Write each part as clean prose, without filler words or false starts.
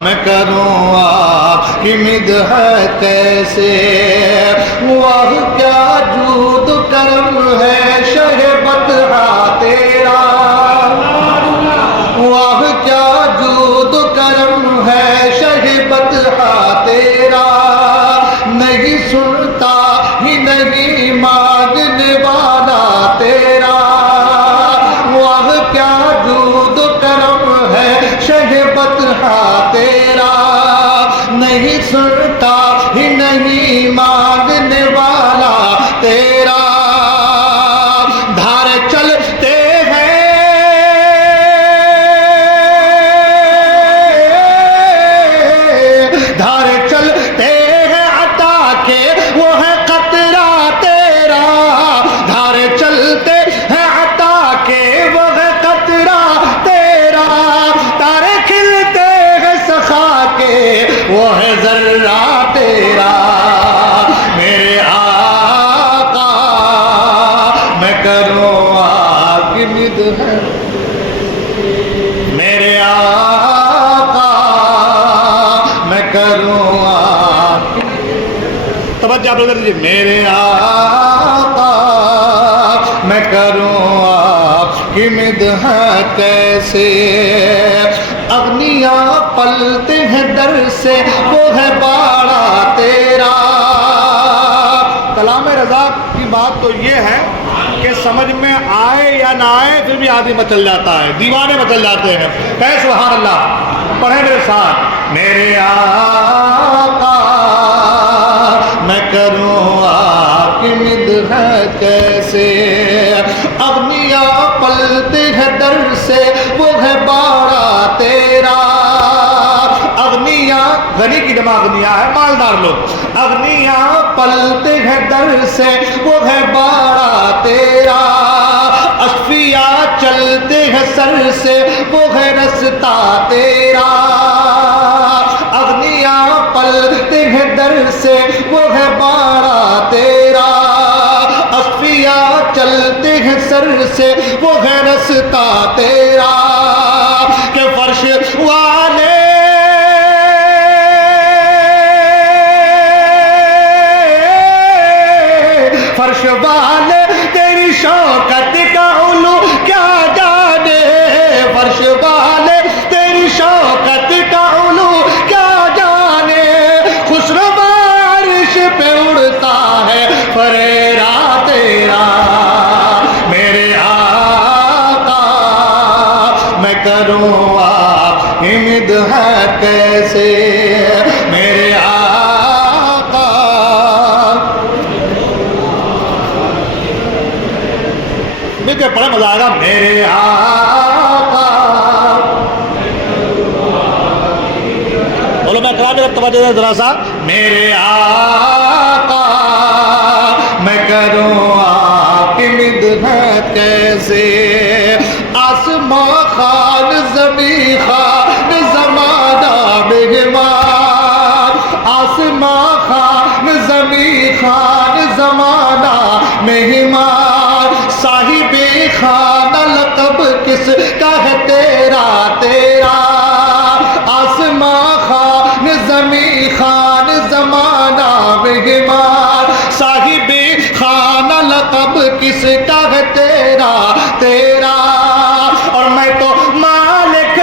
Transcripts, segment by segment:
میں کروں آپ کی مدحت کیسے، وہ کیا جود کرم ہے شہ بطحہ تیرا، وہ کیا جود کرم ہے شہ بطحہ تیرا، نہیں سنتا ہی نہیں مانگنے والا تیرا، وہ کیا جود کرم ہے شہ بطحہ تیرا، نہیں سنتا ہی نہیں مانگنے والا تیرا، دھارے چلتے ہیں دھارے چلتے ہیں عطا کے وہ ہے قطرہ تیرا، دھارے چلتے ہیں عطا کے وہ ہے قطرہ تیرا، تارے کھلتے ہیں سخا کے وہ ہے ذرہ تیرا، میرے آقا میں کروں آپ کی مدحت، میرے آقا میں کروں آپ کی، توجہ آپ دیجیے، میرے آقا میں کروں آپ کی مدحت کیسے، اغنیاء پلتے ہیں در سے وہ ہے باڑا تیرا، کلام رضا کی بات تو یہ ہے کہ سمجھ میں آئے یا نہ آئے پھر بھی آدمی مچل جاتا ہے، دیوانے مچل جاتے ہیں، کہے سبحان اللہ، پڑھیں میرے ساتھ، میرے آقا میں کروں آپ کی مدحت کیسے، اغنیاء پلتے ہیں در سے وہ ہے باڑا تیرا، اغنیاء غنی کی جمع اغنیاء ہے مالدار لوگ، اغنیاء پلتے ہیں در سے وہ ہے باڑا تیرا، اشفیاء چلتے ہیں سر سے وہ ہے رستہ تیرا، اغنیاء پلتے ہیں در سے وہ ہے باڑا تیرا، اشفیاء چلتے ہیں سر سے وہ ہے رستہ تیرا، کہ فرش والے فرش والے تیری شوکت کا علو کیا جانے، فرش والے تیری شوکت کا علو کیا جانے، خوشنما عرش پہ اڑتا ہے فریرا تیرا، میرے آقا میں کروں آپ کی مدحت کیسے، میرے آقا دیکھیں بڑا مزہ آئے گا، میرے آقا علماء کرام نے توجہ دیں ذرا سا، میرے آقا میں کروں آپ کی مدحت کیسے، آسمان خان زمین خان زمانہ مہمان، آسمان خان زمین خان زمانہ مہمان، صاحب خانہ لقب کس کا ہے تیرا تیرا، آسمان خان زمین خان زمانہ مہمان، صاحب خانہ لقب کس کا ہے تیرا تیرا، اور میں تو مالک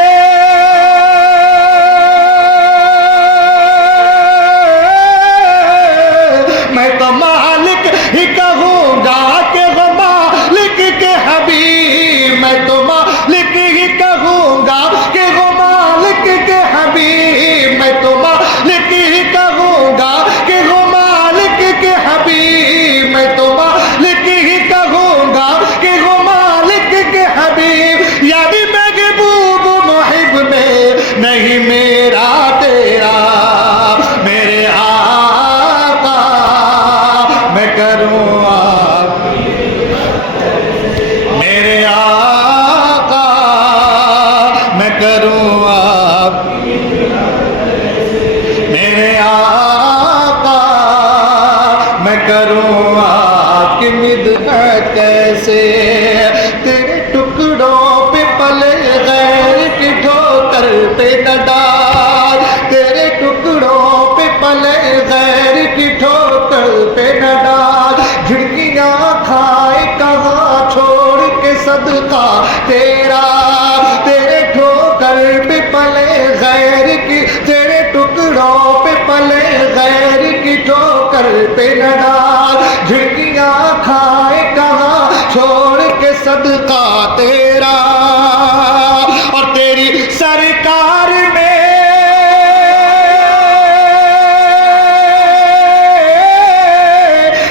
میں تو مالک ہی کہوں گا کہ وہ مالک کے حبیب، میں تو مالک ہی کہوں گا کہ وہ مالک کے حبیب، میں تو مالک ہی کہوں گا کہ وہ مالک کے حبیب، میں تو مالک ہی کہوں گا کہ وہ مالک کے حبیب، یعنی محبوب محب میں نہیں میرا تیرا، میرے آقا میں کروں آپ، میرے آقا میں کروں آپ، میرے آقا میں کروں آپ کی مدحت کیسے، تیرے ٹکڑوں پہ پلے غیر کی ٹھوکر پہ نہ ڈال، کی تیرے ٹکڑوں پہ پلے غیر کی ٹھوکر پہ نہ ڈال جھڑکیاں کھائے کہاں چھوڑ کے صدقہ تیرا اور تیری سرکار میں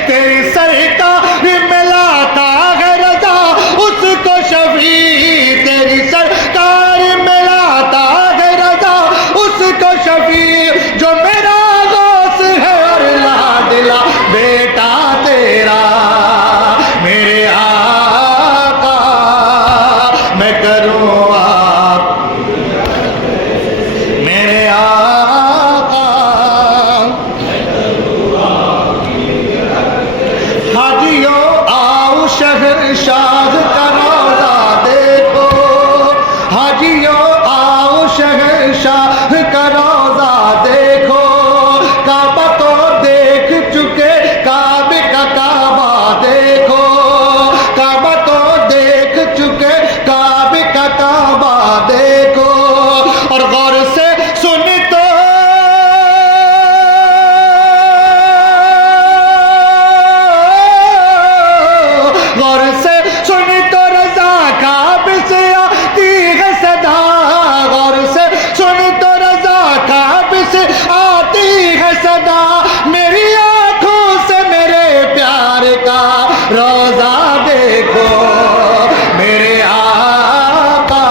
تیری سرکار میں لاتا ہے رضا اس کو شفیع تیری سرکار میں لاتا ہے رضا اس کو شفیع جو میرا غوث ہے اور لاڈلا بیٹا تیرا میرے آقا میں کروں آپ میرے آقا حاجیوں آؤ شہر شاہ کا روضہ دیکھو حاجیوں آؤ شہر شاہ کا روضہ دیکھو کعبہ تو دیکھ چکے کعبے کا کعبہ دیکھو کعبہ تو دیکھ چکے کعبے کا کعبہ دیکھو اور غور سے سنی تو غور سے سنی تو رضا کعبے سے آتی ہے صدا غور سے سنی تو رضا کعبے سے آتی ہے صدا میری آنکھوں سے میرے پیار کا روضہ دیکھو میرے آقا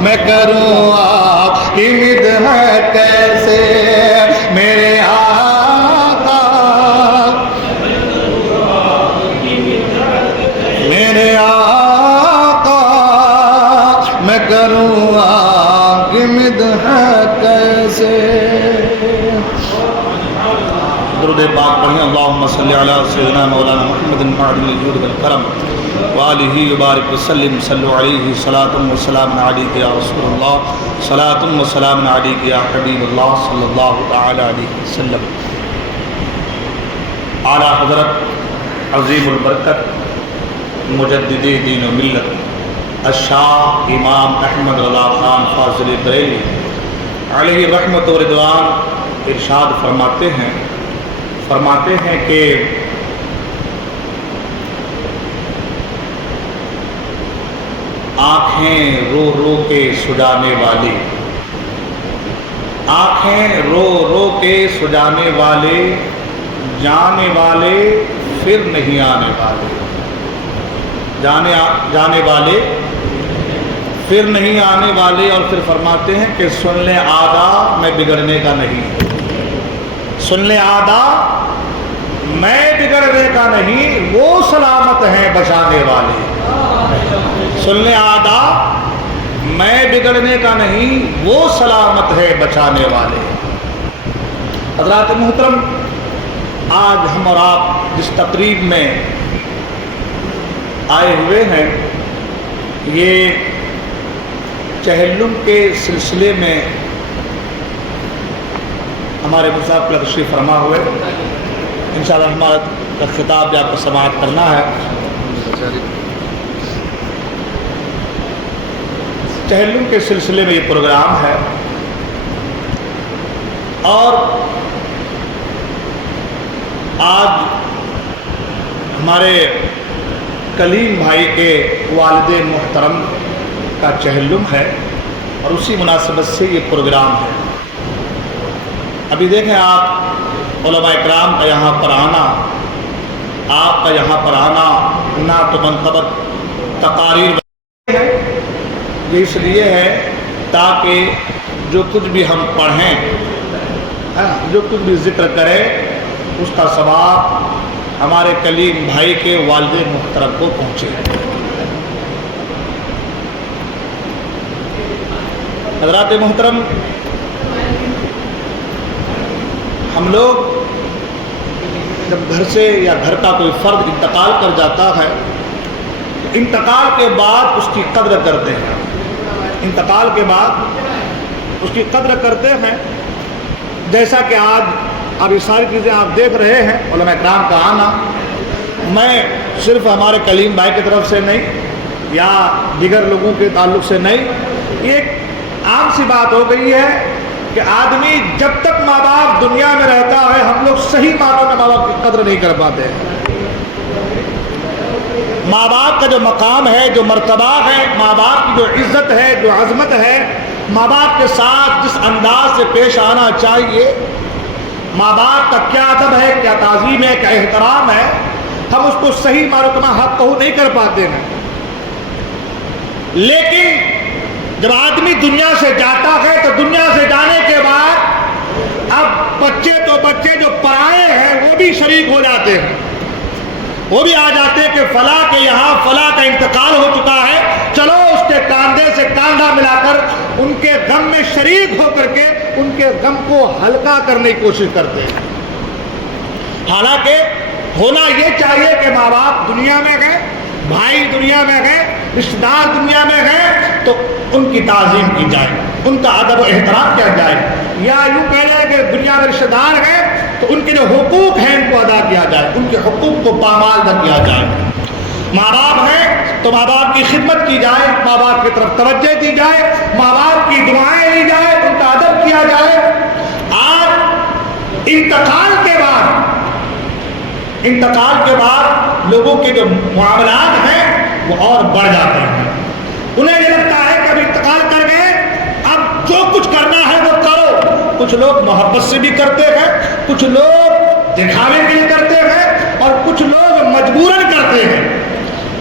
میں کروں آپ کی مدح کیسے میرے آقا میرے آقا میں کروں آپ کی مدح کیسے درود پاک پڑھیں اللہم صلی علی سیدنا مولانا محمد معدن الجود والکرم وآلہ وبارک وسلم صلو علیہ صلاة و سلام علیک یا رسول اللہ صلاة و سلام علیک یا حبیب اللہ صلی اللہ تعالی علیہ وسلم اعلیٰ حضرت عظیم البرکت مجدد دین و ملت الشاہ امام احمد رضا خان فاضل بریلوی علیہ رحمت و رضوان ارشاد فرماتے ہیں کہ آنکھیں رو رو کے سجانے والی آنکھیں رو رو کے سجانے والے جانے والے پھر نہیں آنے والے جانے والے پھر نہیں آنے والے اور پھر فرماتے ہیں کہ سن لیں آدھا میں بگڑنے کا نہیں سن لیں آدھا میں بگڑنے کا نہیں وہ سلامت ہیں بچانے والے سن لیں آدھا میں بگڑنے کا نہیں وہ سلامت ہے بچانے والے حضرات محترم آج ہم اور آپ جس تقریب میں آئے ہوئے ہیں یہ چہلم کے سلسلے میں ہمارے مصاحب کا تشریف فرما ہوئے انشاءاللہ ہمارا خطاب آپ کو سماعت کرنا ہے چہلم کے سلسلے میں یہ پروگرام ہے اور آج ہمارے کلیم بھائی کے والد محترم کا چہلم ہے اور اسی مناسبت سے یہ پروگرام ہے ابھی دیکھیں آپ علماء اکرام کا یہاں پر آنا آپ کا یہاں پر آنا نعت و منقبت تقاریر یہ اس لیے ہے تاکہ جو کچھ بھی ہم پڑھیں جو کچھ بھی ذکر کریں اس کا ثواب ہمارے کلیم بھائی کے والد محترم کو پہنچے حضرات محترم ہم لوگ جب گھر سے یا گھر کا کوئی فرد انتقال کر جاتا ہے انتقال کے بعد اس کی قدر کرتے ہیں انتقال کے بعد اس کی قدر کرتے ہیں جیسا کہ آج اب یہ ساری چیزیں آپ دیکھ رہے ہیں علماء اکرام کا آنا میں صرف ہمارے کلیم بھائی کی طرف سے نہیں یا دیگر لوگوں کے تعلق سے نہیں یہ ایک عام سی بات ہو گئی ہے کہ آدمی جب تک ماں باپ دنیا میں رہتا ہے ہم لوگ صحیح معنوں میں ماں باپ کی قدر نہیں کر پاتے. ماں باپ کا جو مقام ہے، جو مرتبہ ہے، ماں باپ کی جو عزت ہے، جو عظمت ہے، ماں باپ کے ساتھ جس انداز سے پیش آنا چاہیے، ماں باپ کا کیا ادب ہے، کیا تعظیم ہے، کیا احترام ہے، ہم اس کو صحیح معنوں میں حق کو نہیں کر پاتے ہیں. لیکن جب آدمی دنیا سے جاتا ہے تو دنیا سے جانے کے بعد اب بچے جو پرائے ہیں وہ بھی شریک ہو جاتے ہیں. وہ بھی آ جاتے ہیں کہ فلاں کے یہاں فلاں کا انتقال ہو چکا ہے، چلو اس کے کاندھے سے کاندھا ملا کر ان کے غم میں شریک ہو کر کے ان کے غم کو ہلکا کرنے کی کوشش کرتے ہیں. حالانکہ ہونا یہ چاہیے کہ ماں باپ دنیا میں گئے، بھائی دنیا میں گئے، رشتہ دار دنیا میں گئے تو ان کی تعظیم کی جائے، ان کا ادب و احترام کیا جائے. یا یوں کہہ جائے کہ دنیا میں رشتہ دار گئے تو ان کے جو حقوق ہیں ان کو ادا کیا جائے، ان کے حقوق کو پامال نہ کیا جائے. ماں باپ ہیں تو ماں باپ کی خدمت کی جائے، ماں باپ کی طرف توجہ دی جائے، ماں باپ کی دعائیں لی جائے، ان کا ادب کیا جائے. آج انتقال کے بعد لوگوں کے جو معاملات ہیں وہ اور بڑھ جاتے ہیں. انہیں یہ لگتا ہے کہ اب انتقال کر گئے، اب جو کچھ کرنا ہے وہ کرو. کچھ لوگ محبت سے بھی کرتے ہیں، کچھ لوگ دکھاوے کے لیے کرتے ہیں، اور کچھ لوگ مجبوراً کرتے ہیں.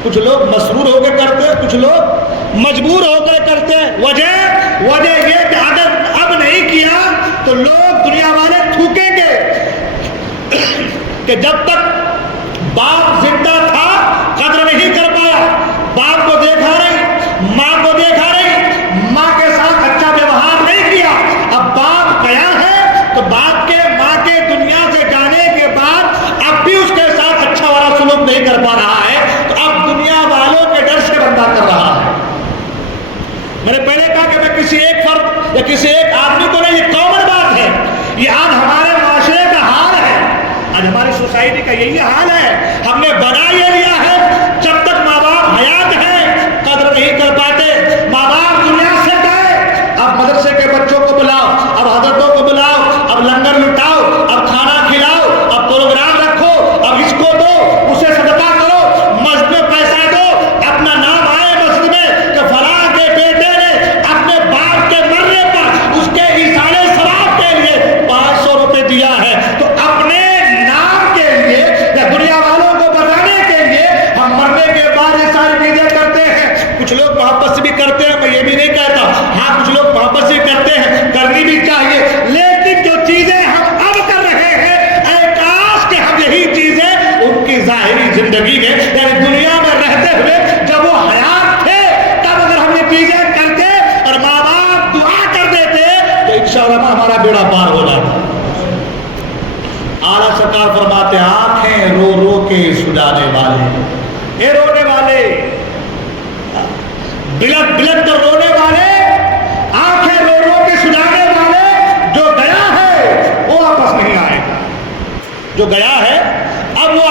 کچھ لوگ مسرور ہو کے کرتے ہیں، کچھ لوگ مجبور ہو کر کرتے ہیں. وجہ یہ کہ اگر اب نہیں کیا تو لوگ دنیا والے تھوکیں گے کہ جب تک باپ زندہ تھا قدر نہیں کر پایا، باپ کو دیکھا نہیں، ماں کو دیکھا نہیں، ماں کے ساتھ اچھا ویوہار نہیں کیا. اب باپ گیا ہے تو باپ کے ماں کے دنیا سے جانے کے بعد اب بھی اس کے ساتھ اچھا والا سلوک نہیں کر پا رہا ہے، تو اب دنیا والوں کے ڈر سے بندہ کر رہا ہے. میں نے پہلے کہا کہ میں کسی ایک فرد یا کسی ایک آدمی کو نہیں، یہ کامن بات ہے. یہ آج ہمارے معاشرے کا حال ہے، آج ہماری سوسائٹی کا یہی حال ہے. ہم نے بنا یہ لیا ہے جب تک ماں باپ حیات ہیں قدر نہیں کر پاتے. ماں باپ دنیا سے گئے، اب مدرسے کے بچوں کو بلاؤ، اب حضرتوں کو بلاؤ، اب لنگر لٹاؤ، اب کھانا کھلاؤ، اب پروگرام رکھو، اب اس کو دو، اسے صدقہ کرو، مسجد میں پیسہ دو، اپنا نام آئے مسجد میں کہ فلاں کے بیٹے نے اپنے باپ کے مرنے پر اس کے ایصال ثواب کے لیے 500 روپے دیا ہے. تو اپنے نام کے لیے یا دنیا والوں کو بتانے کے لیے ہم مرنے کے بعد یہ ساری چیزیں کرتے ہیں. کچھ لوگ محبت سے بھی کرتے ہیں، میں یہ بھی نہیں کہتا، ہاں کچھ لوگ محبت سے کرتے ہیں، کرنی بھی چاہیے. لیکن جو چیزیں ہم اب کر رہے ہیں، اے کاش کہ ہم یہی چیزیں ان کی ظاہری زندگی میں یعنی دنیا میں رہتے ہوئے جب وہ حیات تھے تب اگر ہم یہ چیزیں کرتے اور ماں باپ دعا کر دیتے تو انشاءاللہ ہمارا بیڑا پار ہو جاتا. اعلیٰ سرکار فرماتے ہیں آنکھیں رو رو کے سجانے والے، اے رونے والے، بلک بلک کر رونے والے، آنکھیں رو رو کے سجانے والے، جو گیا ہے وہ واپس نہیں آئے گا. جو گیا ہے اب وہ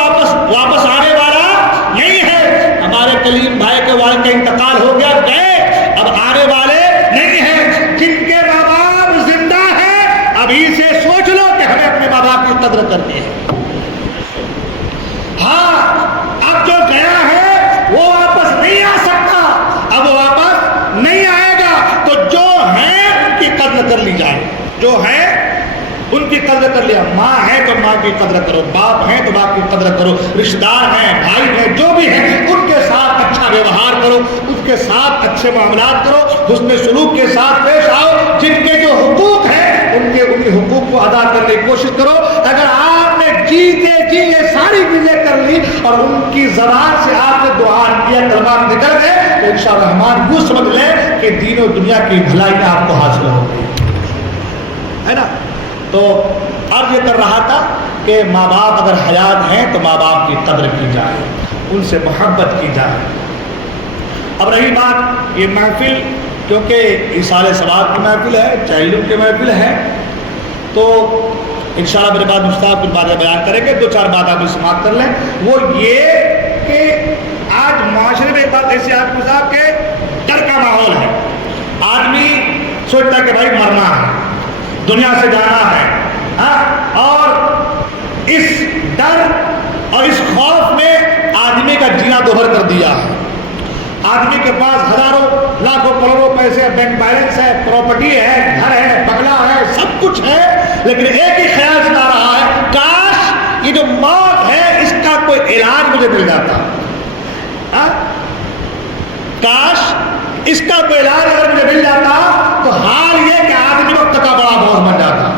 واپس آنے والا نہیں ہے. ہمارے کلیم بھائی کے والد کا انتقال ہو گیا، گئے، اب آنے والے نہیں ہیں. جن کے ماں باپ زندہ ہیں ابھی سے سوچ لو کہ ہمیں اپنے ماں باپ کی قدر کرنی ہے. ہاں اب جو گیا ہے وہ واپس نہیں آ سکتا، اب وہ واپس نہیں آئے گا. تو جو ہیں ان کی قدر کر لی جائے، جو ہے ان کی قدر کر لیا. ماں ہے تو ماں کی قدر کرو، باپ ہے تو باپ کی قدر کرو، رشتہ دار ہیں، بھائی ہیں، جو بھی ہیں ان کے ساتھ اچھا ویوہار کرو، ان کے ساتھ اچھے معاملات کرو، حسن سلوک کے ساتھ پیش آؤ. جن کے جو حقوق ہیں انہیں حقوق کو ادا کرنے کی کوشش کرو. اگر آپ نے جیتے جی یہ ساری چیزیں کر لی اور ان کی زبان سے آپ نے دعا کیا، کلمات نکل گئے، تو انشاءاللہ رحمان یوں سمجھ لیں کہ دین و دنیا کی بھلائی آپ کو حاصل ہوگی، ہے نا. تو عرض یہ کر رہا تھا کہ ماں باپ اگر حیات ہیں تو ماں باپ کی قدر کی جائے، ان سے محبت کی جائے. اب رہی بات یہ محفل، کیونکہ ایصال ثواب کی محفل ہے، چائلڈ کی محفل ہے، تو انشاءاللہ میرے بعد استاد کچھ باتیں بیان کریں گے. 2-4 بات آپ سماعت کر لیں. وہ یہ کہ آج معاشرے میں ایک بات ایسی آپ کے ڈر کا ماحول ہے. آدمی سوچتا ہے کہ بھائی مرنا ہے، دنیا سے جانا ہے، اور اس ڈر اور اس خوف نے آدمی کا جینا دوہر کر دیا ہے۔ آدمی کے پاس ہزاروں لاکھوں کروڑوں پیسے، بینک بیلنس ہے، پراپرٹی ہے، گھر ہے، بنگلہ ہے، سب کچھ ہے، لیکن ایک ہی خیال ستا رہا ہے، کاش یہ جو موت ہے اس کا کوئی علاج مجھے مل جاتا، کاش اس کا کوئی علاج اگر مجھے مل جاتا تو حال یہ کہ آدمی وقت کا بڑا بوجھ بن جاتا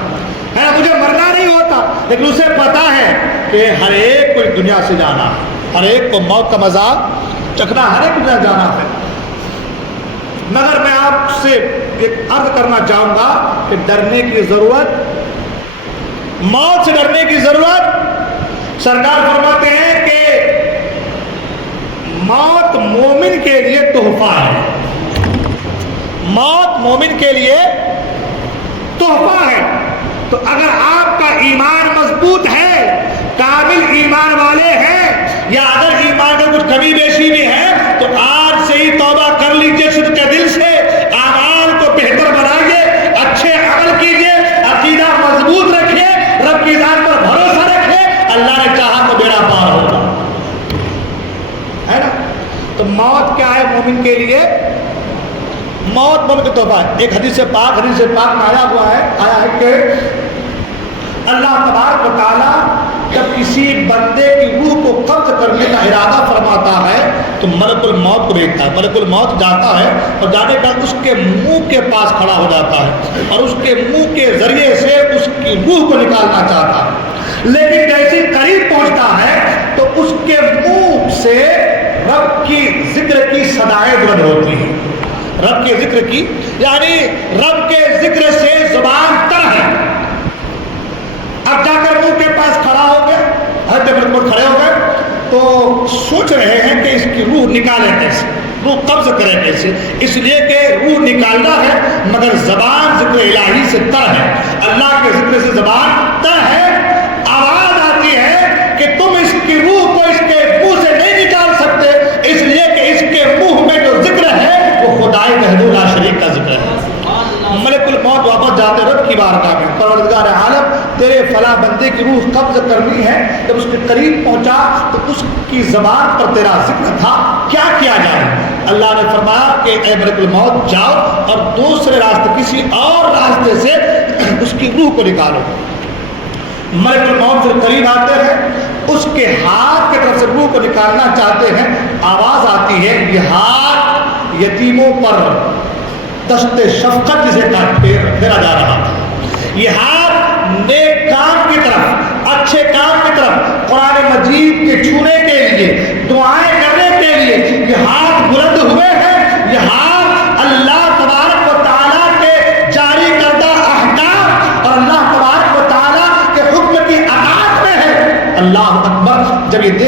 ہے، مجھے مرنا نہیں ہوتا، لیکن اسے پتا ہے کہ ہر ایک کو دنیا سے جانا ہے، ہر ایک کو موت کا مزہ چکھنا، ہر ایک کو جانا ہے۔ مگر میں آپ سے ایک عرض کرنا چاہوں گا کہ ڈرنے کی ضرورت، موت سے ڈرنے کی ضرورت، سرکار فرماتے ہیں کہ موت مومن کے لیے تحفہ ہے، موت مومن کے لیے تحفہ ہے۔ تو اگر آپ کا ایمان مضبوط ہے، کامل ایمان والے ہیں، یا اگر ایمان میں کچھ کمی بیشی بھی ہے تو آج سے ہی توبہ کر لیجئے، صدق دل سے اعمال کو بہتر بنائیے، اچھے عمل کیجئے، عقیدہ مضبوط رکھیے، رب کی ذات پر بھروسہ رکھیے، اللہ نے چاہا تو بیڑا پار ہوگا، ہے نا؟ تو موت کیا ہے مومن کے لیے؟ موت مومن کا تحفہ ہے۔ ایک حدیث پاک میں آیا ہے کہ اللہ تبارک و تعالیٰ جب کسی بندے کی روح کو قبض کرنے کا ارادہ فرماتا ہے تو ملک الموت کو بھیجتا ہے، ملک الموت جاتا ہے اور جانے کا اس کے منہ کے پاس کھڑا ہو جاتا ہے اور اس کے منہ کے ذریعے سے اس کی روح کو نکالنا چاہتا ہے، لیکن جیسے قریب پہنچتا ہے تو اس کے منہ سے رب کی ذکر کی صدائیں بلند ہوتی ہیں، رب کے ذکر کی، یعنی رب کے ذکر سے زبان تر ہے۔ اب جا کر منہ کے پاس کھڑا ہو گئے، حضرت پر کھڑے ہو گئے تو سوچ رہے ہیں کہ اس کی روح نکالیں کیسے، روح قبض کریں کیسے، اس لیے کہ روح نکالنا ہے مگر زبان ذکر الہی سے تر ہے، اللہ کے ذکر سے زبان تر ہے۔ آواز آتی ہے کہ تم اس کی روح کو اس کے منہ سے نہیں نکال سکتے، اس لیے کہ اس کے منہ میں جو ذکر ہے وہ خدائے وحدہ لا شریک کا ذکر ہے۔ ملک الموت واپس جاتے رب کی بارگاہ میں، پروردگار عالم تیرے فلاں بندے کی روح قبض کرنی ہے، جب اس کے قریب پہنچا تو اس کی زبان پر تیرا ذکر تھا، کیا کیا جائے؟ اللہ نے فرمایا کہ اے ملک الموت جاؤ اور دوسرے راستے، کسی اور راستے سے اس کی روح کو نکالو۔ ملک الموت پھر قریب آتے ہیں، اس کے ہاتھ کی طرف سے روح کو نکالنا چاہتے ہیں، آواز آتی ہے یہ ہاتھ یتیموں پر دست شفقت جسے پھیرا جا رہا تھا، یہ ہاتھ نیک کام کی طرف، اچھے کام کی طرف، قرآن مجید کے چھونے کے لیے، دعائیں کرنے کے لیے یہ ہاتھ بلند ہوئے ہیں، یہ ہاتھ اللہ تبارک و تعالیٰ کے جاری کردہ احکام اور اللہ تبارک و تعالیٰ کے حکم کی اطاعت میں ہے۔ اللہ اکبر، جب یہ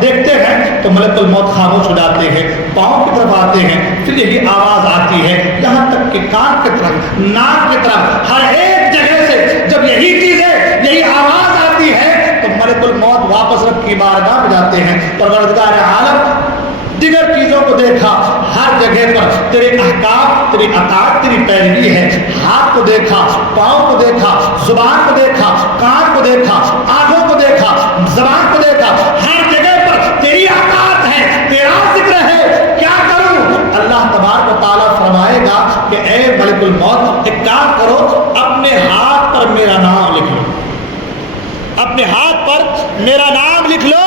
دیکھتے ہیں تو ملک الموت خاموش ہو جاتے ہیں، پاؤں کی طرف آتے ہیں، پھر یہی آواز آتی ہے یہاں تک کہ کان کی طرف، ناک کی طرف، ہر ایک جگہ سے جب یہی چیزیں، یہی آواز آتی ہے تو ملک الموت واپس رب کی بارگاہ میں جاتے ہیں۔ پروردگار عالم دیگر چیزوں کو دیکھا، ہر جگہ پر تیرے احکام، تیری اطاعت، تیری پیروی ہے، ہاتھ کو دیکھا، پاؤں کو دیکھا، زبان کو دیکھا، کان کو دیکھا، آنکھوں کو دیکھا، زبان کو دیکھا، ہر جگہ پر تیری اطاعت ہے، تیرا ذکر ہے، کیا کروں؟ اللہ تبارک و تعالیٰ فرمائے گا کہ اے ملک الموت ایک کام کرو، اپنے ہاتھ پر میرا نام لکھ لو، اپنے ہاتھ پر میرا نام لکھ لو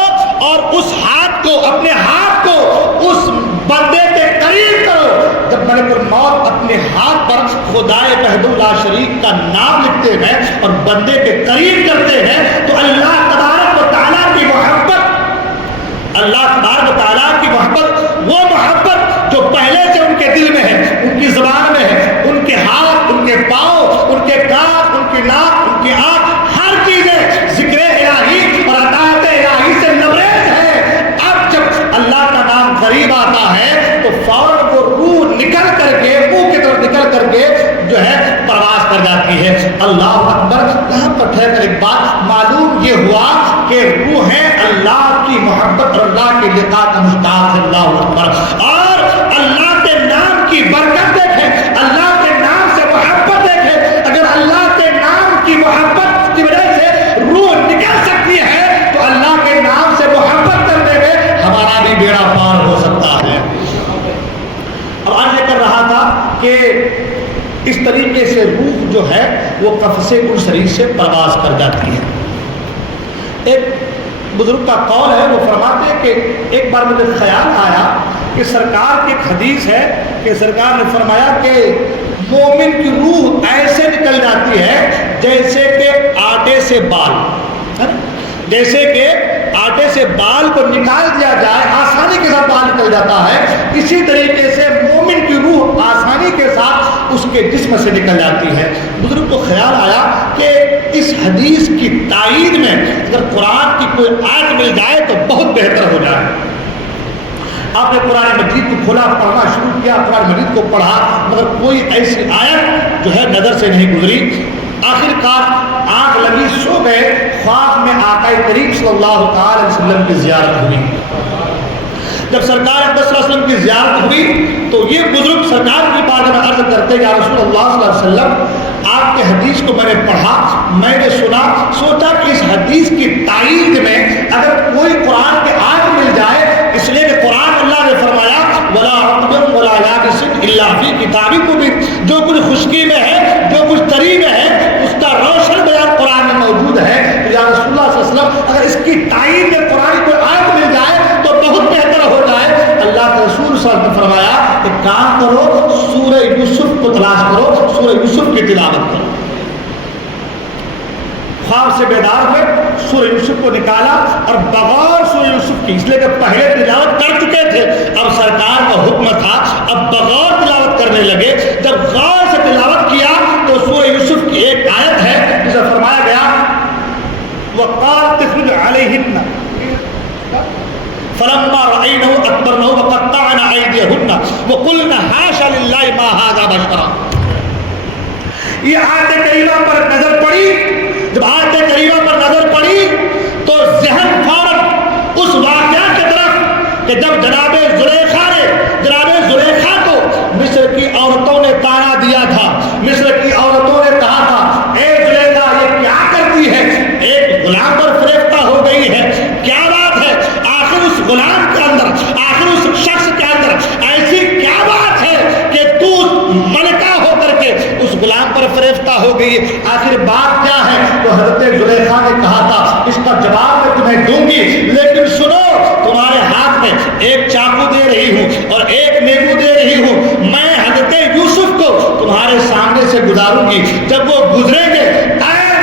اور اس ہاتھ کو، اپنے ہاتھ کو اس بندے کے قریب کرو۔ جب ملک الموت اپنے ہاتھ پر خدائے وحدہ لا شریک کا نام لکھتے ہیں اور بندے کے قریب کرتے ہیں تو اللہ تبارک و تعالیٰ کی محبت، اللہ تبارک و تعالیٰ کی محبت، وہ محبت جو پہلے سے ان کے دل میں ہے، ان کی زبان میں ہے، ان کے ہاتھ، ان کے پاؤں، ان کے کان، ان کی ناک، ان کی آنکھ، ہر چیزیں ذکر الہی اور اطاعت الہی سے لبریز ہے۔ اب جب اللہ کا نام قریب آتا ہے تو فوراً وہ روح نکل کر کے، منہ کی طرف نکل کر کے جو ہے پرواز کر جاتی ہے۔ اللہ اکبر، یہاں پر ٹھہر کر ایک بات معلوم یہ ہوا کہ روحیں اللہ کی محبت اور اللہ کے لقاء کا مشتاق ہے۔ اللہ اکبر، اور اللہ کے نام کی برکت دیکھیں، اللہ کے نام سے سے روح جو ہے وہ قفس انثوی سے پرواز کر جاتی ہے۔ ایک بزرگ کا قول ہے، وہ فرماتے ہیں کہ ایک بار مجھے خیال آیا کہ سرکار کی ایک حدیث ہے کہ سرکار نے فرمایا کہ مومن کی روح ایسے نکل جاتی ہے جیسے کہ آٹے سے بال، جیسے کہ آٹے سے بال کو نکال دیا جائے آسانی کے ساتھ بال نکل جاتا ہے، اسی طریقے سے مومن کی روح آسانی کے ساتھ اس کے جسم سے نکل جاتی ہے۔ بزرگ کو خیال آیا کہ اس حدیث کی تائید میں اگر قرآن کی کوئی آیت مل جائے تو بہت بہتر ہو جائے۔ آپ نے قرآن مجید کو کھولا، پڑھنا شروع کیا، قرآن مجید کو پڑھا، مگر کوئی ایسی آیت جو ہے نظر سے نہیں گزری۔ آخر کار آنکھ لگی، سو گئے، خواب میں آقا کریم صلی اللہ تعالی وسلم کی زیارت ہوئی۔ جب سرکار اقدس صلی اللہ علیہ وسلم کی زیارت ہوئی تو یہ بزرگ سرکار کی بات میں عرض کرتے یا رسول اللہ صلی اللہ علیہ وسلم آپ کے حدیث کو میں نے پڑھا، میں نے سنا، سوچا کہ اس حدیث کی تائید میں اگر کوئی قرآن کے آیت مل جائے، اس لیے کہ قرآن اللہ نے فرمایا ولا عقب ولا یابس الا فی کتاب مبین، جو کچھ خشکی میں ہے، جو کچھ طری میں ہے، اس کا روشن بیان قرآن میں موجود ہے۔ تو یا رسول اللہ صلی اللہ علیہ وسلم اگر اس کی تائید میں قرآن کی کوئی آیت مل جائے تو بہت بہتر ہو جائے۔ اللہ کے رسول صلی اللہ علیہ وسلم نے فرمایا کہ کام کرو، سورہ یوسف کو تلاش کرو، سورہ یوسف کی تلاوت کرو۔ خواب سے بیدار ہوئے، سورہ یوسف کو نکالا اور بغور سورہ یوسف کی، اس لیے کہ پہلے تلاوت کر چکے تھے، اب سرکار کا حکم تھا، اب بغور تلاوت کرنے لگے۔ جب غور سے تلاوت کیا تو سورہ یوسف کی ایک آیت ہے جسے فرمایا گیا وَقَالَتْ تَخْرُجُ عَلَيْهِنَّ فَلَمَّا رَأَيْنَهُ أَكْبَرْنَهُ وَقَطَّعْنَ أَيْدِيَهُنَّ وَقُلْنَ حَاشَ لِلَّهِ مَا هَذَا بَشَرًا۔ یہ آیت کریمہ پر نظر پڑی، جب آیت کریمہ پر نظر پڑی تو ذہن فوراً اس واقعہ کی طرف کہ جب جناب زلیخا کو مصر کی عورتوں نے تانا دیا تھا، مصر کی عورتوں نے کہا تھا اے زلیخا یہ کیا کرتی ہے، ایک غلام پر فریفتہ ہو گئی ہے، کیا بات ہے، آخر اس غلام کے اندر، آخر اس شخص کے اندر ایسی کیا بات ہے کہ تو ملکہ ہو کر کے اس غلام پر فریفتہ ہو گئی، آخر بات کیا ہے؟ تو حضرت زلیخا نے کہا تھا اس کا جواب میں تمہیں دوں گی، لیکن سنو تمہارے ہاتھ میں ایک چاقو دے رہی ہوں اور ایک نیبو دے رہی ہوں، میں حضرت یوسف کو تمہارے سامنے سے گزاروں گی، جب وہ گزریں گے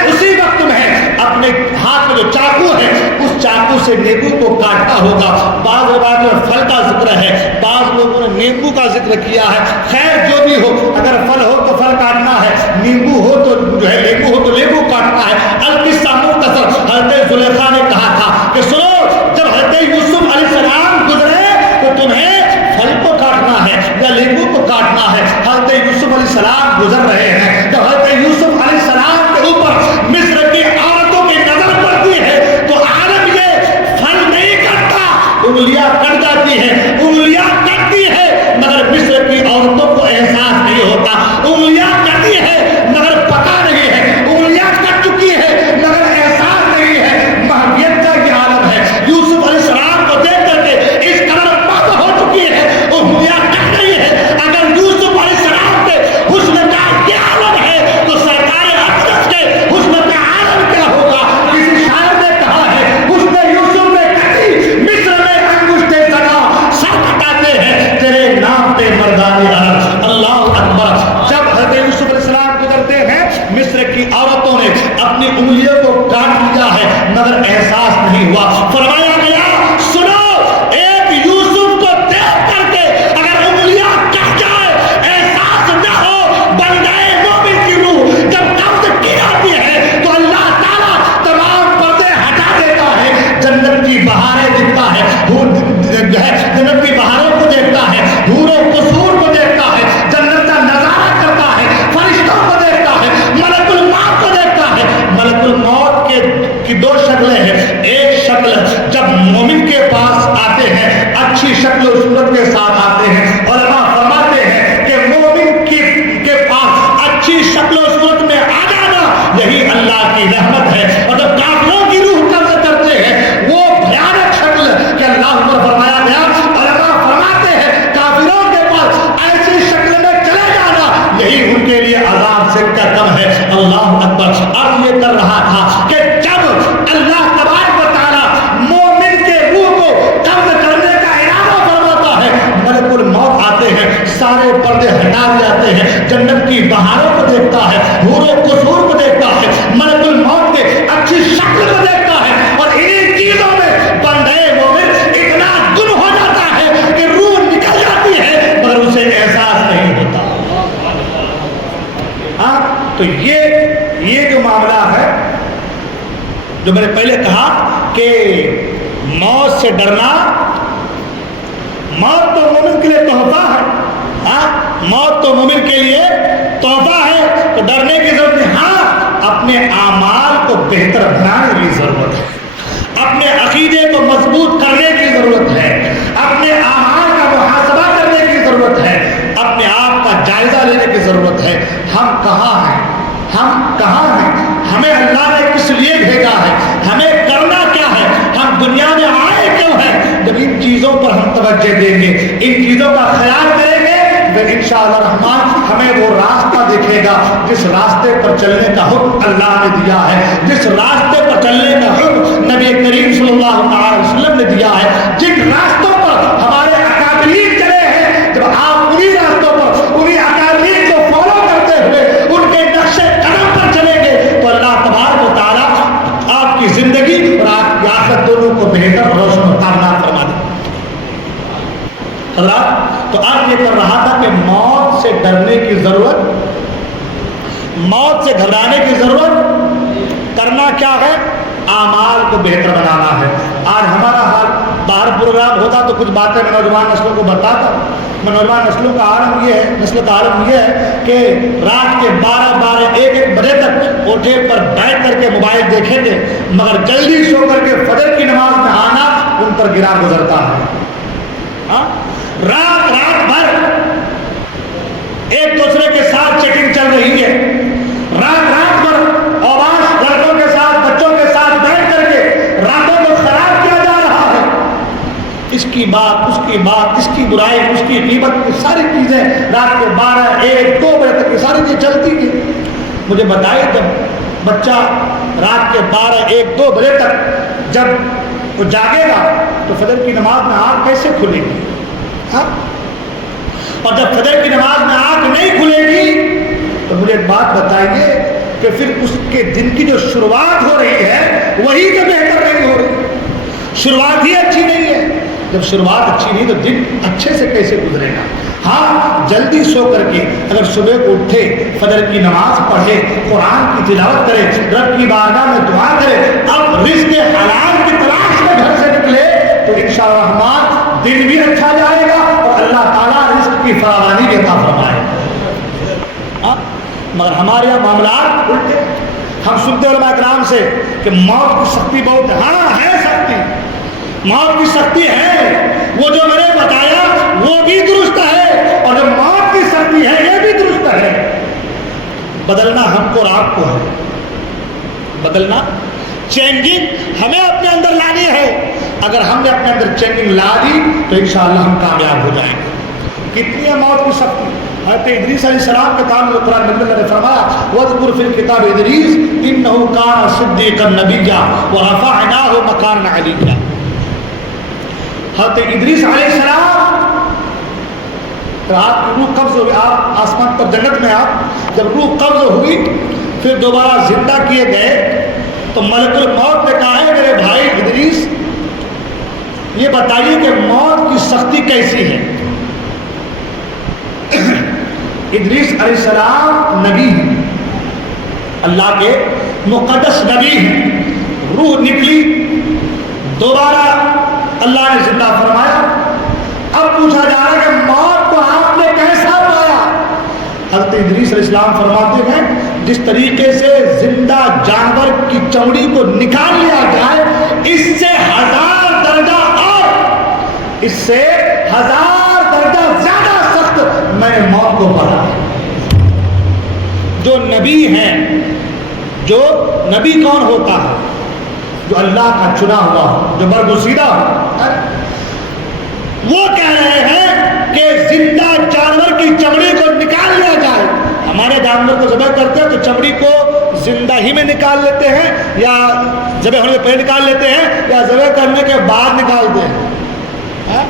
اسی وقت میں اپنے ہاتھ میں جو چاقو ہے اس چاقو سے نیبو کو کاٹنا ہوگا۔ بعض روایت میں پھل کا ذکر ہے، بعض لوگوں نے نیبو کا ذکر کیا ہے، خیر جو بھی ہو، اگر پھل ہو تو پھل کاٹنا ہے، نیبو ہو تو جو ہے لیبو ہو تو لیبو کاٹنا ہے۔ القصہ مختصر، حضرت زلیخا نے کہا تھا کہ سنو جب حضرت یوسف علیہ السلام گزرے تو تمہیں پھل کو کاٹنا ہے یا لیبو کو کاٹنا ہے۔ حضرت یوسف علیہ السلام گزر رہے ہیں، جب حضرت یوسف علیہ السلام کے اوپر مصر کی عورتوں کی نظر پڑتی ہے تو عالم یہ پھل نہیں کٹتا، انگلیاں کٹ جاتی ہیں، انگلیاں کٹتی ہے مگر مصر کی عورتوں کو احساس نہیں ہوتا، انگلیاں کٹی ہے مگر پکا نہیں ہے، انگلیاں کٹ چکی ہے مگر احساس نہیں ہے، محبیت کا یہ عالم ہے۔ یوسف علیہ السلام کو دیکھ کر کے اس قدر پک ہو چکی ہے، انگلیاں کٹ رہی ہے۔ اگر یوسف علیہ السلام کے حسن کا کیا عالم ہے تو سرکار اقدس کے حسن کا عالم کیا ہوگا؟ کسی شاعر نے کہا ہے حسن یوسف میں کٹی مصر میں انگشتے زنا، سر کٹاتے ہیں تیرے نام پہ مردان عرب۔ اللہ اکبر۔ جب حضرت یوسف علیہ السلام گزرتے ہیں مصر کی عورتوں نے اپنی انگلیوں کو کاٹ لیا ہے مگر احساس نہیں ہوا۔ فرمایا گیا سنو ایک یوسف کو دیکھ کر کے اگر انگلیاں کٹ جائے احساس نہ ہو، بندے مومن کی روح جب قبض کی جاتی ہے تو اللہ تعالیٰ تمام پردے ہٹا دیتا ہے، جنت کی بہاریں دیکھتا ہے، جنت کی بہاروں کو دیکھتا ہے، حور و قصور کو دیکھتا ہے، جنت کا نظارہ کرتا ہے، فرشتوں کو دیکھتا ہے، ملک الموت کو دیکھتا ہے۔ ملک الموت کی دو شکلیں ہیں، ایک شکل جب یہ جو معاملہ ہے جو میں نے پہلے کہا کہ موت سے ڈرنا، موت تو مومن کے لیے تحفہ ہے، موت تو مومن کے لیے تحفہ ہے، تو ڈرنے کی ضرورت نہیں۔ ہاں اپنے اعمال کو بہتر بنانے کی ضرورت ہے، اپنے عقیدے کو مضبوط کرنے کی ضرورت ہے، اپنے اعمال کا محاسبہ کرنے کی ضرورت ہے، اپنے آپ کا جائزہ لینے کی ضرورت ہے۔ ہم کہاں ہیں، ہم کہاں ہیں، ہمیں اللہ نے کس لیے بھیجا ہے، ہمیں کرنا کیا ہے، ہم دنیا میں آئے کیوں ہیں۔ جب ان چیزوں پر ہم توجہ دیں گے، ان چیزوں کا خیال کریں گے، پھر انشاءاللہ الرحمن ہمیں وہ راستہ دکھے گا جس راستے پر چلنے کا حکم اللہ نے دیا ہے، جس راستے پر چلنے کا حکم نبی کریم صلی اللہ علیہ وسلم نے دیا ہے، جن راستوں پر ہمارے اکابرین چلے ہیں۔ جب آپ انہی راستوں پر، انہی اکابرین کو فالو کرتے ہوئے ان کے نقش قدم پر چلیں گے تو اللہ تبارک و تعالیٰ آپ کی زندگی اور آپ کی آخرت دونوں کو بہتر روشن و کامیاب فرما دے۔ حضرات تو آج یہ کر رہا تھا کہ موت سے ڈرنے کی ضرورت، موت سے گھبرانے کی ضرورت، کرنا کیا ہے، اعمال کو بہتر بنانا ہے۔ آج ہمارا حال، باہر پروگرام ہوتا تو کچھ باتیں میں نوجوان نسلوں کو بتاتا۔ میں نوجوان نسلوں کا عالم یہ ہے، نسل کا عالم یہ ہے کہ رات کے 12-1 بجے تک کوٹھے پر بیٹھ کر کے موبائل دیکھیں گے، مگر جلدی سو کر کے فجر کی نماز میں آنا ان پر گرا گزرتا ہے۔ رات بھر ایک دوسرے کے ساتھ چیٹنگ چل رہی ہے، رات بھر اوباش لڑکوں کے ساتھ، بچوں کے ساتھ بیٹھ کر کے راتوں کو خراب کیا جا رہا ہے۔ اس کی بات، اس کی بات، اس کی برائی، اس کی غیبت، یہ ساری چیزیں رات کے 12-1-2 بجے تک یہ ساری چیزیں چلتی ہیں۔ مجھے بتائیے جب بچہ رات کے 12-1-2 بجے تک جب وہ جاگے گا تو فجر کی نماز میں آنکھ کیسے کھلے گی؟ اور جب فجر کی نماز میں آنکھ نہیں کھلے گی تو مجھے ایک بات بتائیے کہ پھر اس کے دن کی جو شروعات ہو رہی ہے وہی تو بہتر نہیں ہو رہی، شروعات ہی اچھی نہیں ہے۔ جب شروعات اچھی نہیں تو دن اچھے سے کیسے گزرے گا؟ ہاں جلدی سو کر کے اگر صبح کو اٹھے، فجر کی نماز پڑھے، قرآن کی تلاوت کرے، رب کی بارگاہ میں دعا کرے، اب رزق حلال کی تلاش میں گھر سے نکلے تو انشاءاللہ الرحمن دن بھی اچھا جائے گا اور اللہ تعالیٰ رزق کی فراوانی بھی عطا فرمائے۔ مگر ہمارے یہاں معاملات الٹے، ہم سنتے علماء کرام سے کہ موت کی سختی بہت ہے۔ ہاں ہے سختی، موت کی سختی ہے، وہ جو میں نے بتایا وہ بھی درست ہے، اور جو موت کی سختی ہے یہ بھی درست ہے۔ بدلنا ہم کو اور آپ کو ہے، بدلنا، چینجنگ ہمیں اپنے اندر لانی ہے۔ اگر ہم نے اپنے اندر چینجنگ لا دی تو انشاءاللہ ہم کامیاب ہو جائیں گے۔ کتنی ہے موت کی سختی؟ حضرت ادریس علیہ السلام کے تعلق قرآن میں اللہ نے فرمایا وَاذْكُرْ فِي الْكِتَابِ إِدْرِيسَ إِنَّهُ كَانَ صِدِّيقًا نَبِيًّا وَرَفَعْنَاهُ مَكَانًا عَلِيًّا۔ حضرت ادریس علیہ السلام آپ کی روح قبض ہوئی، آپ آسمان پر جنت میں، آپ جب روح قبض ہوئی پھر دوبارہ زندہ کیے گئے تو ملک الموت نے کہا ہے میرے بھائی ادریس یہ بتائیے کہ موت کی سختی کیسی ہے؟ ادریس علیہ السلام نبی ہیں، اللہ کے مقدس نبی ہیں، روح نکلی، دوبارہ اللہ نے زندہ فرمایا۔ اب پوچھا جا رہا ہے کہ موت کو آپ نے کیسا پایا؟ حضرت ادریس علیہ السلام فرماتے ہیں جس طریقے سے زندہ جانور کی چمڑی کو نکال لیا جائے اس سے 1000 درجہ اور اس سے 1000 درجہ زیادہ سخت میں نے موت کو پایا۔ جو نبی ہیں، جو نبی کون ہوتا ہے؟ جو اللہ کا چنا ہوا ہو، جو برگزیدہ ہو۔ وہ کہہ رہے ہیں کہ زندہ جانور کی چمڑی کو نکال لیا جائے۔ ہمارے جانور کو ذبح کرتے ہیں تو چمڑی کو زندہ ہی میں نکال لیتے ہیں یا ذبح ہونے سے پہلے نکال لیتے ہیں یا ذبح کرنے کے بعد نکالتے ہیں؟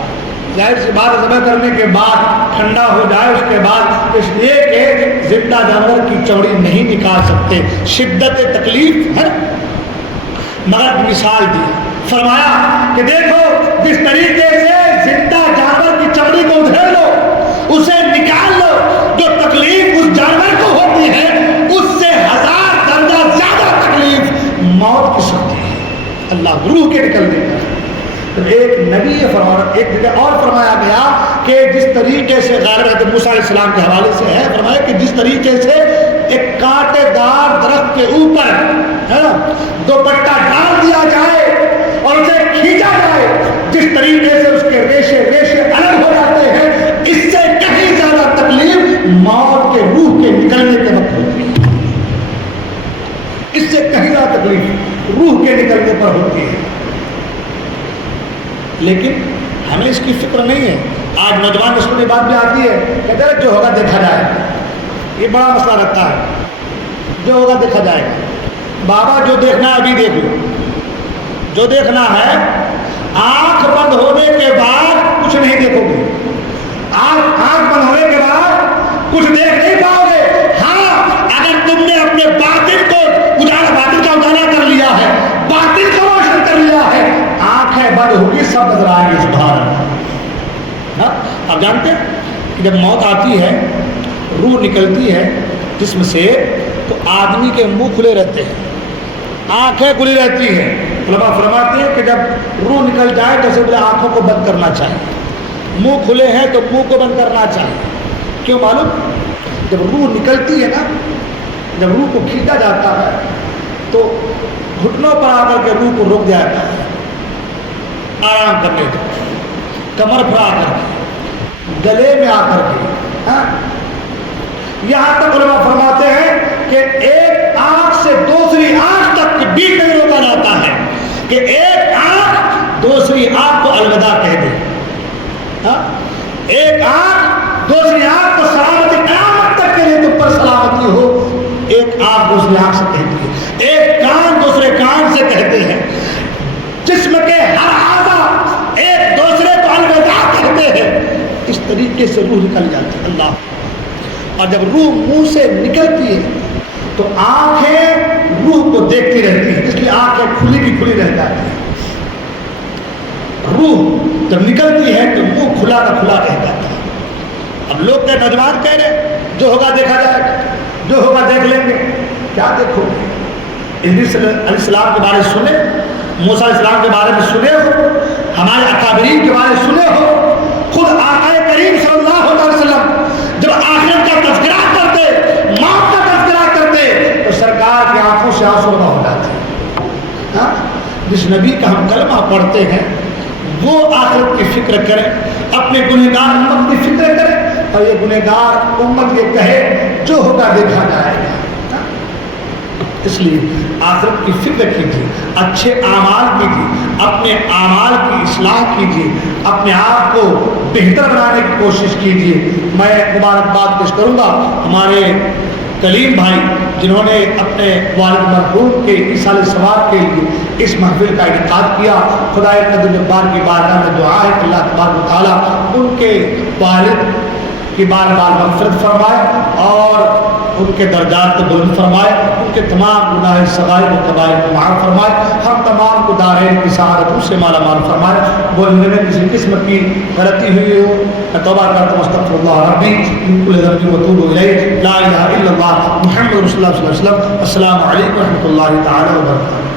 ظاہر سی بات، ذبح کرنے کے بعد ٹھنڈا ہو جائے اس کے بعد، اس لیے کہ زندہ جانور کی چمڑی نہیں نکال سکتے، شدت تکلیف ہے۔ مگر مثال دی، فرمایا کہ دیکھو جس طریقے سے زندہ جانور کی چمڑی کو ادھیڑ لو، اسے نکال لو، جو تکلیف اس جانور کو ہوتی ہے اس سے 1000 درجہ اللہ روح کے نکلنے کا. تو ایک نبی ایک جگہ اور فرمایا گیا کہ جس طریقے سے غیرت موسیٰ علیہ السلام کے حوالے سے ہے، فرمایا کہ جس طریقے سے ایک کانٹے دار درخت کے اوپر ہے نا دوپٹہ ڈال دیا جائے اور اسے کھینچا جائے، جس طریقے سے اس کے ریشے الگ ہو جاتے ہیں، اس سے کہیں زیادہ تکلیف موت کے روح کے نکلنے کے وقت ہوتی ہے. اس سے کہیں زیادہ تکلیف روح کے نکلنے پر ہوتی ہے. لیکن ہمیں اس کی فکر نہیں ہے. آج نوجوان نسل میں بات بھی آتی ہے کہ جو ہوگا دیکھا جائے گا. یہ بڑا مسئلہ رکھتا ہے، جو ہوگا دیکھا جائے گا. بابا جو دیکھنا ہے ابھی دیکھ لو. جو دیکھنا ہے آنکھ بند ہونے کے بعد کچھ نہیں دیکھو گے. آنکھ بند ہونے کے بعد کچھ دیکھ نہیں پاؤ گے. ہاں اگر تم نے اپنے باطن کو باطن کا اجالا کر لیا ہے، باطن کو روشن کر لیا ہے، آنکھیں بند ہوگی، سب نظر آئیں گے. سبحان اللہ. آپ جانتے ہیں کہ جب موت آتی ہے، روح نکلتی ہے جسم سے، تو آدمی کے منہ کھلے رہتے ہیں، آنکھیں کھلی رہتی ہیں. علماء فرماتے ہیں کہ جب روح نکل جائے تو سب آنکھوں کو بند کرنا چاہیے. منہ کھلے ہیں تو منہ کو بند کرنا چاہیے. کیوں معلوم؟ جب روح نکلتی ہے نا، جب روح کو کھینچا جاتا ہے تو گھٹنوں پر آ کر کے روح کو روک جاتا ہے، آرام کرنے دو. کمر پر آ کر کے، گلے میں آ کر کے، یہاں تک علماء فرماتے ہیں کہ ایک آنکھ سے دوسری آنکھ تک کے بیچ میں روکا جاتا ہے کہ ایک آنکھ دوسری آنکھ کو الوداع کہہ دے. ایک آنکھ دوسری آنکھ کو سلامتی، قیامت تک کے لیے تم پر سلامتی ہو. ایک آنکھ دوسری آنکھ سے کہتی ہے، ایک کان دوسرے کان سے کہتے ہیں. جسم کے ہر اعضاء ایک دوسرے کو الوداع کہتے ہیں. اس طریقے سے روح نکل جاتی ہے. اللہ. اور جب روح منہ سے نکلتی ہے تو آنکھیں روح کو دیکھتی رہتی ہیں، اس لیے آنکھیں کھلی کی کھلی رہ جاتی ہیں. روح جب نکلتی ہے تو منہ کھلا کا کھلا رہ جاتا ہے. اب لوگ کے نوجوان کہہ رہے جو ہوگا دیکھا جائے گا، جو ہوگا دیکھ لیں گے. کیا دیکھو گے؟ ادریس علیہ السلام کے بارے سنے، موسیٰ علیہ السلام کے بارے میں سنے ہو، ہمارے اکابرین کے بارے میں سنے ہو. خود آقا کریم صلی اللہ علیہ وسلم جب آخرت کا تذکرہ کرتے، موت کا تذکرہ کرتے، تو سرکار کی آنکھوں سے آنسو جمع ہو جاتے. جس نبی کا ہم کلمہ پڑھتے ہیں وہ آخرت کی فکر کریں، اپنے گنہگار امت کی فکر کریں، اور یہ گنہگار امت یہ کہے جو ہوگا دیکھا جائے گا. اس لیے آخرت کی فکر کیجیے، اچھے اعمال کیجیے، اپنے اعمال کی اصلاح کیجیے، اپنے آپ کو بہتر بنانے کی کوشش کیجیے. میں مبارکباد پیش کروں گا ہمارے کلیم بھائی جنہوں نے اپنے والد مرحوم کے ایصال ثواب کے لیے اس محفل کا انعقاد کیا. خدائے قدر جبار کی بارگاہ میں دعا ہے کہ اللہ تبارک و تعالیٰ ان کے والد کی بار بار مغفرت فرمائے اور ان کے درجات کو بلند فرمائے، ان کے تمام گناہ صغائر و کبائر کو معاف فرمائے، ہم تمام کو دارین کی سعادتوں سے مالا مال فرمائے. بولنے میں کسی قسم کی غلطی ہوئی ہو میں توبہ کرتا ہوں، استغفر اللہ ربی من کل ذنب واتوب الیہ. لا الہ الا اللہ محمد رسول اللہ صلی اللہ علیہ وسلم. السلام علیکم و رحمۃ اللہ تعالی وبرکاتہ.